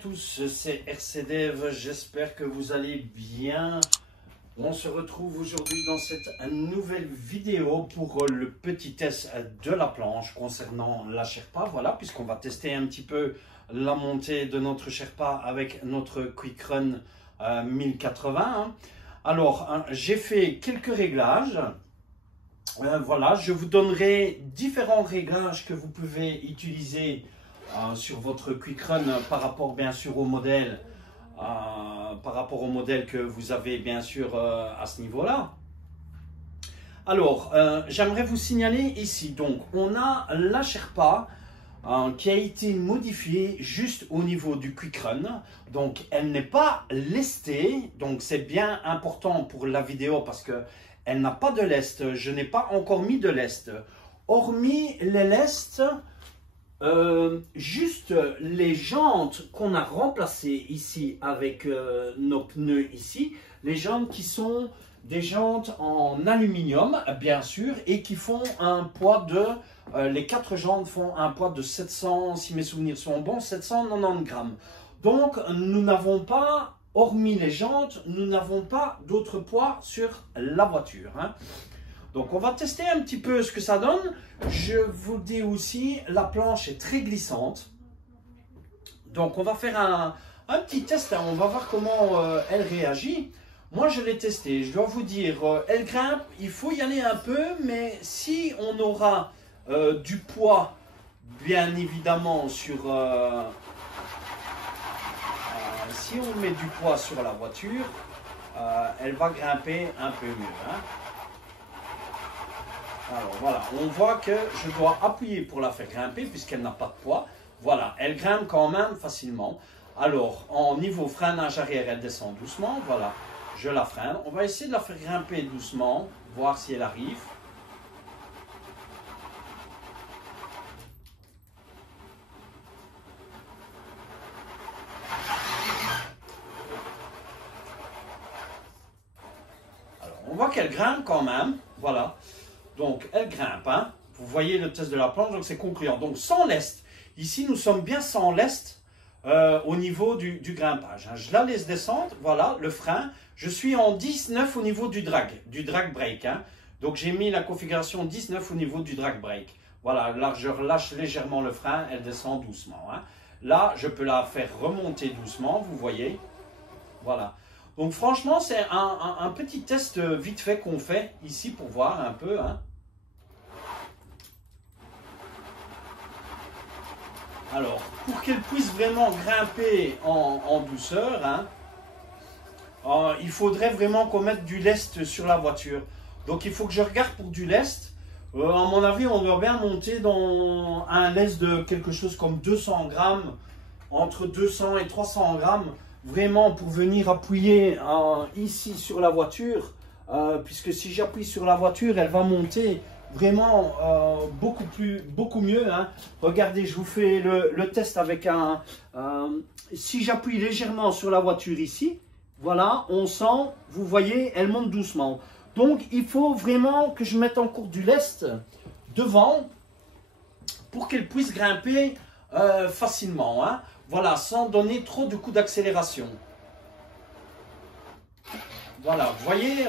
tous, c'est RCDev, j'espère que vous allez bien. On se retrouve aujourd'hui dans cette nouvelle vidéo pour le petit test de la planche concernant la Sherpa. Voilà, puisqu'on va tester un petit peu la montée de notre Sherpa avec notre Quick Run 1080. Alors, j'ai fait quelques réglages. Voilà, je vous donnerai différents réglages que vous pouvez utiliser sur votre Quick Run par rapport bien sûr au modèle, que vous avez bien sûr à ce niveau-là. Alors, j'aimerais vous signaler ici, donc on a la Sherpa qui a été modifiée juste au niveau du Quick Run. Donc, elle n'est pas lestée, donc c'est bien important pour la vidéo parce que elle n'a pas de lest. Je n'ai pas encore mis de lest. Hormis les lestes, juste les jantes qu'on a remplacées ici avec nos pneus ici, les jantes qui sont des jantes en aluminium bien sûr et qui font un poids de, les 4 jantes font un poids de 700, si mes souvenirs sont bons, 790 grammes. Donc nous n'avons pas, hormis les jantes, nous n'avons pas d'autre poids sur la voiture. Donc on va tester un petit peu ce que ça donne. Je vous dis aussi, la planche est très glissante. Donc on va faire un petit test. On va voir comment elle réagit. Moi je l'ai testé. Je dois vous dire, elle grimpe. Il faut y aller un peu. Mais si on aura du poids, bien évidemment, sur... si on met du poids sur la voiture, elle va grimper un peu mieux. Alors voilà, on voit que je dois appuyer pour la faire grimper puisqu'elle n'a pas de poids. Voilà, elle grimpe quand même facilement. Alors, en niveau freinage arrière, elle descend doucement. Voilà, je la freine. On va essayer de la faire grimper doucement, voir si elle arrive. Alors, on voit qu'elle grimpe quand même. Voilà. Donc, elle grimpe, Vous voyez le test de la planche, donc c'est concluant. Donc, sans lest. Ici, nous sommes bien sans lest au niveau du grimpage. Je la laisse descendre. Voilà, le frein. Je suis en 19 au niveau du drag brake. Donc, j'ai mis la configuration 19 au niveau du drag brake. Voilà, là, je relâche légèrement le frein. Elle descend doucement. Là, je peux la faire remonter doucement, vous voyez. Voilà. Donc, franchement, c'est un petit test vite fait qu'on fait ici pour voir un peu, Alors, pour qu'elle puisse vraiment grimper en douceur, il faudrait vraiment qu'on mette du lest sur la voiture. Donc, il faut que je regarde pour du lest. À mon avis, on doit bien monter dans un lest de quelque chose comme 200 grammes, entre 200 et 300 grammes, vraiment pour venir appuyer ici sur la voiture. Puisque si j'appuie sur la voiture, elle va monter vraiment beaucoup mieux. Regardez, je vous fais le test avec si j'appuie légèrement sur la voiture ici, voilà, on sent, vous voyez, elle monte doucement. Donc, il faut vraiment que je mette encore du lest devant pour qu'elle puisse grimper facilement. Voilà, sans donner trop de coups d'accélération. Voilà, vous voyez,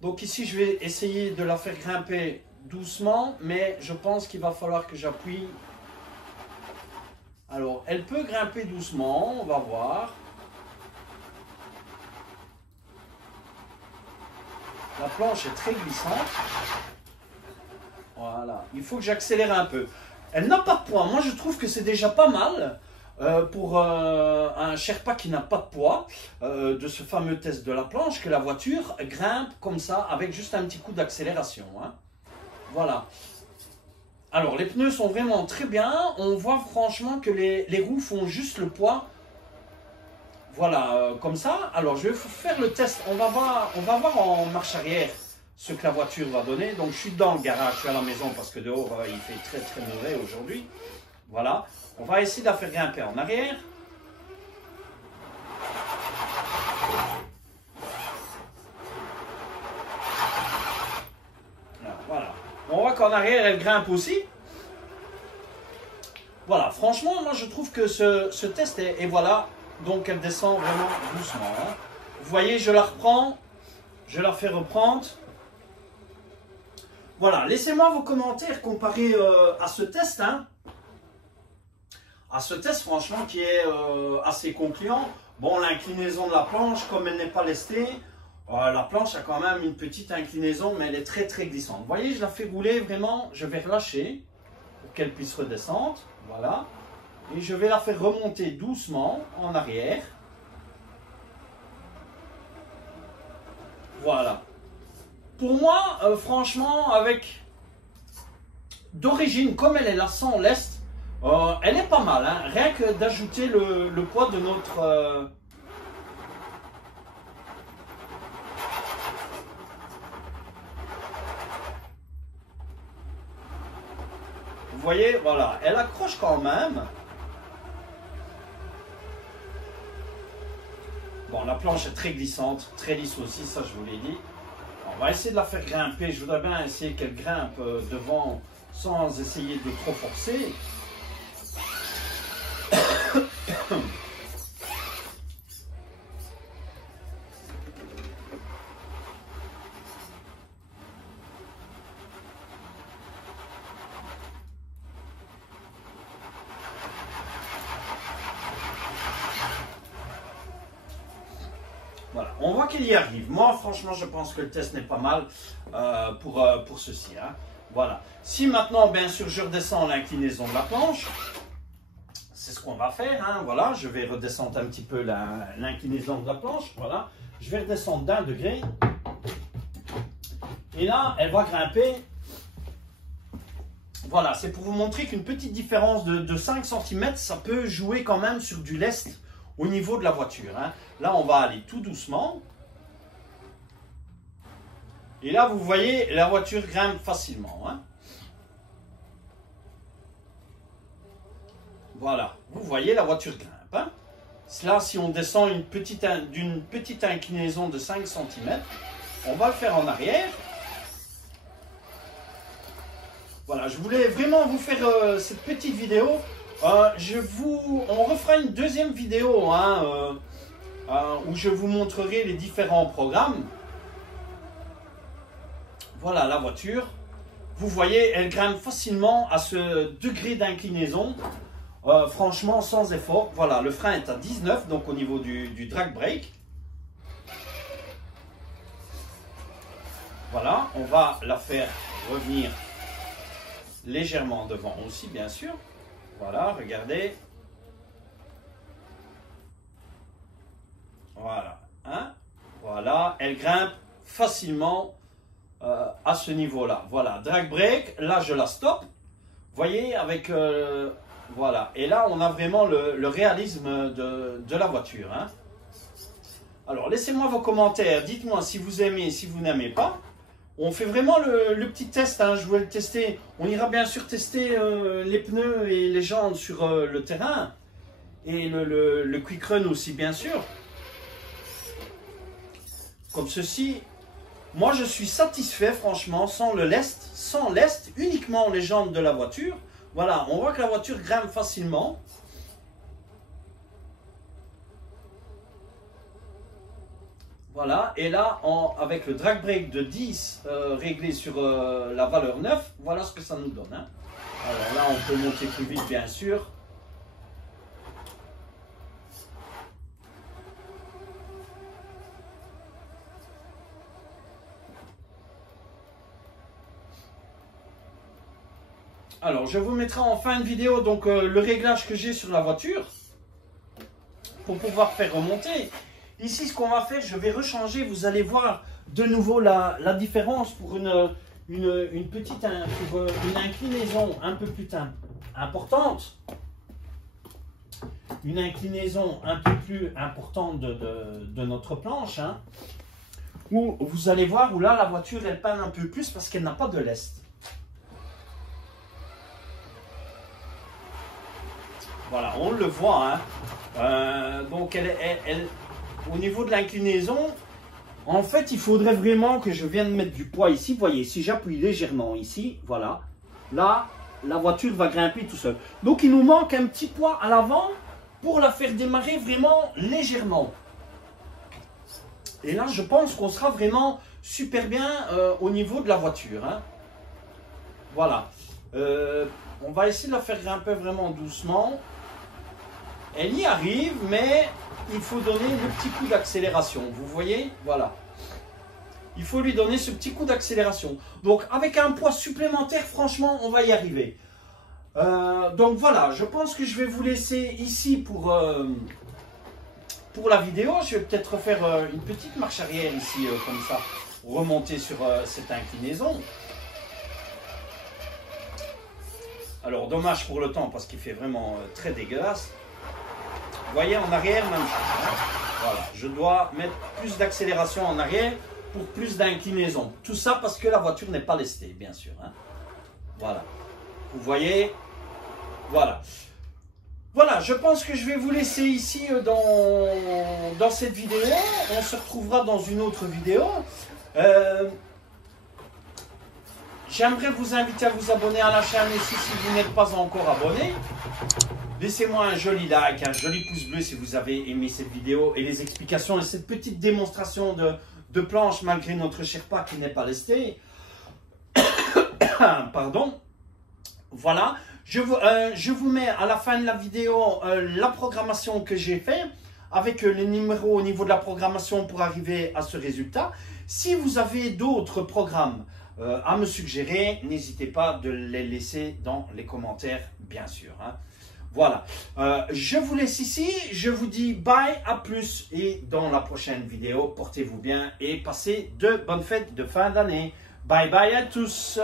donc ici, je vais essayer de la faire grimper doucement, mais je pense qu'il va falloir que j'appuie. Alors, elle peut grimper doucement, on va voir. La planche est très glissante. Voilà, il faut que j'accélère un peu. Elle n'a pas de poids. Moi, je trouve que c'est déjà pas mal pour un Sherpa qui n'a pas de poids de ce fameux test de la planche, que la voiture grimpe comme ça avec juste un petit coup d'accélération. Voilà. Alors, les pneus sont vraiment très bien. On voit franchement que les roues font juste le poids. Voilà, comme ça. Alors, je vais faire le test. On va voir en marche arrière ce que la voiture va donner. Donc, je suis dans le garage, je suis à la maison parce que dehors, il fait très mauvais aujourd'hui. Voilà. On va essayer de la faire grimper en arrière. Voilà. On voit qu'en arrière, elle grimpe aussi. Voilà, franchement, moi je trouve que ce test est, et voilà, donc elle descend vraiment doucement. Hein. Vous voyez, je la reprends, je la fais reprendre. Voilà, laissez-moi vos commentaires comparés à ce test. Hein. À ce test, franchement, qui est assez concluant. Bon, l'inclinaison de la planche, comme elle n'est pas lestée, la planche a quand même une petite inclinaison, mais elle est très très glissante. Vous voyez, je la fais rouler vraiment, je vais relâcher pour qu'elle puisse redescendre. Voilà. Et je vais la faire remonter doucement en arrière. Voilà. Pour moi, franchement, avec d'origine, comme elle est là sans lest, elle est pas mal. Hein. Rien que d'ajouter le poids de notre... Vous voyez, voilà, elle accroche quand même. Bon, la planche est très glissante, très lisse aussi, ça je vous l'ai dit. On va essayer de la faire grimper. Je voudrais bien essayer qu'elle grimpe devant sans essayer de trop forcer. Voilà, on voit qu'il y arrive. Moi, franchement, je pense que le test n'est pas mal pour ceci. Hein. Voilà. Si maintenant, bien sûr, je redescends l'inclinaison de la planche, c'est ce qu'on va faire. Hein. Voilà, je vais redescendre un petit peu l'inclinaison de la planche. Voilà, je vais redescendre d'1 degré. Et là, elle va grimper. Voilà, c'est pour vous montrer qu'une petite différence de 5 cm, ça peut jouer quand même sur du lest au niveau de la voiture. Hein. Là, on va aller tout doucement. Et là, vous voyez, la voiture grimpe facilement. Hein. Voilà, vous voyez, la voiture grimpe. Hein. Là, si on descend d'une petite inclinaison de 5 cm, on va le faire en arrière. Voilà, je voulais vraiment vous faire cette petite vidéo. On refera une deuxième vidéo hein, où je vous montrerai les différents programmes. Voilà la voiture. Vous voyez, elle grimpe facilement à ce degré d'inclinaison. Franchement, sans effort. Voilà, le frein est à 19, donc au niveau du drag brake. Voilà, on va la faire revenir légèrement devant aussi, bien sûr. Voilà, regardez. Voilà. Hein? Voilà, elle grimpe facilement à ce niveau-là. Voilà, drag brake, là je la stoppe. Voyez, avec... voilà, et là on a vraiment le réalisme de la voiture. Hein? Alors, laissez-moi vos commentaires. Dites-moi si vous aimez, si vous n'aimez pas. On fait vraiment le petit test, hein. Je voulais le tester. On ira bien sûr tester les pneus et les jantes sur le terrain. Et le quick run aussi, bien sûr. Comme ceci. Moi, je suis satisfait, franchement, sans le lest. Sans lest, uniquement les jantes de la voiture. Voilà, on voit que la voiture grimpe facilement. Voilà, et là, avec le drag brake de 10 réglé sur la valeur 9, voilà ce que ça nous donne. Hein. Alors là, on peut monter plus vite, bien sûr. Alors, je vous mettrai en fin de vidéo donc, le réglage que j'ai sur la voiture pour pouvoir faire remonter. Ici, ce qu'on va faire, je vais rechanger. Vous allez voir de nouveau la différence pour une inclinaison un peu plus importante. Une inclinaison un peu plus importante de notre planche. Hein, où vous allez voir où là, la voiture, elle peine un peu plus parce qu'elle n'a pas de lest. Voilà, on le voit. Hein. Donc, au niveau de l'inclinaison, en fait, il faudrait vraiment que je vienne mettre du poids ici. Vous voyez, si j'appuie légèrement ici, voilà. Là, la voiture va grimper tout seul. Donc il nous manque un petit poids à l'avant pour la faire démarrer vraiment légèrement. Et là, je pense qu'on sera vraiment super bien au niveau de la voiture. Hein. Voilà. On va essayer de la faire grimper vraiment doucement. Elle y arrive, mais il faut donner le petit coup d'accélération. Vous voyez? Voilà. Il faut lui donner ce petit coup d'accélération. Donc, avec un poids supplémentaire, franchement, on va y arriver. Donc, voilà. Je pense que je vais vous laisser ici pour la vidéo. Je vais peut-être refaire une petite marche arrière ici, comme ça. Remonter sur cette inclinaison. Alors, dommage pour le temps, parce qu'il fait vraiment très dégueulasse. Vous voyez, en arrière, même chose. Hein. Voilà, je dois mettre plus d'accélération en arrière pour plus d'inclinaison. Tout ça parce que la voiture n'est pas lestée, bien sûr. Hein. Voilà. Vous voyez, voilà. Voilà, je pense que je vais vous laisser ici dans cette vidéo. On se retrouvera dans une autre vidéo. J'aimerais vous inviter à vous abonner à la chaîne ici si vous n'êtes pas encore abonné. Laissez-moi un joli like, un joli pouce bleu si vous avez aimé cette vidéo et les explications et cette petite démonstration de planche malgré notre Sherpa qui n'est pas lesté. Pardon. Voilà. Je vous mets à la fin de la vidéo la programmation que j'ai fait avec les numéros au niveau de la programmation pour arriver à ce résultat. Si vous avez d'autres programmes à me suggérer, n'hésitez pas de les laisser dans les commentaires, bien sûr. Hein. Voilà, je vous laisse ici, je vous dis bye, à plus et dans la prochaine vidéo, portez-vous bien et passez de bonnes fêtes de fin d'année. Bye bye à tous.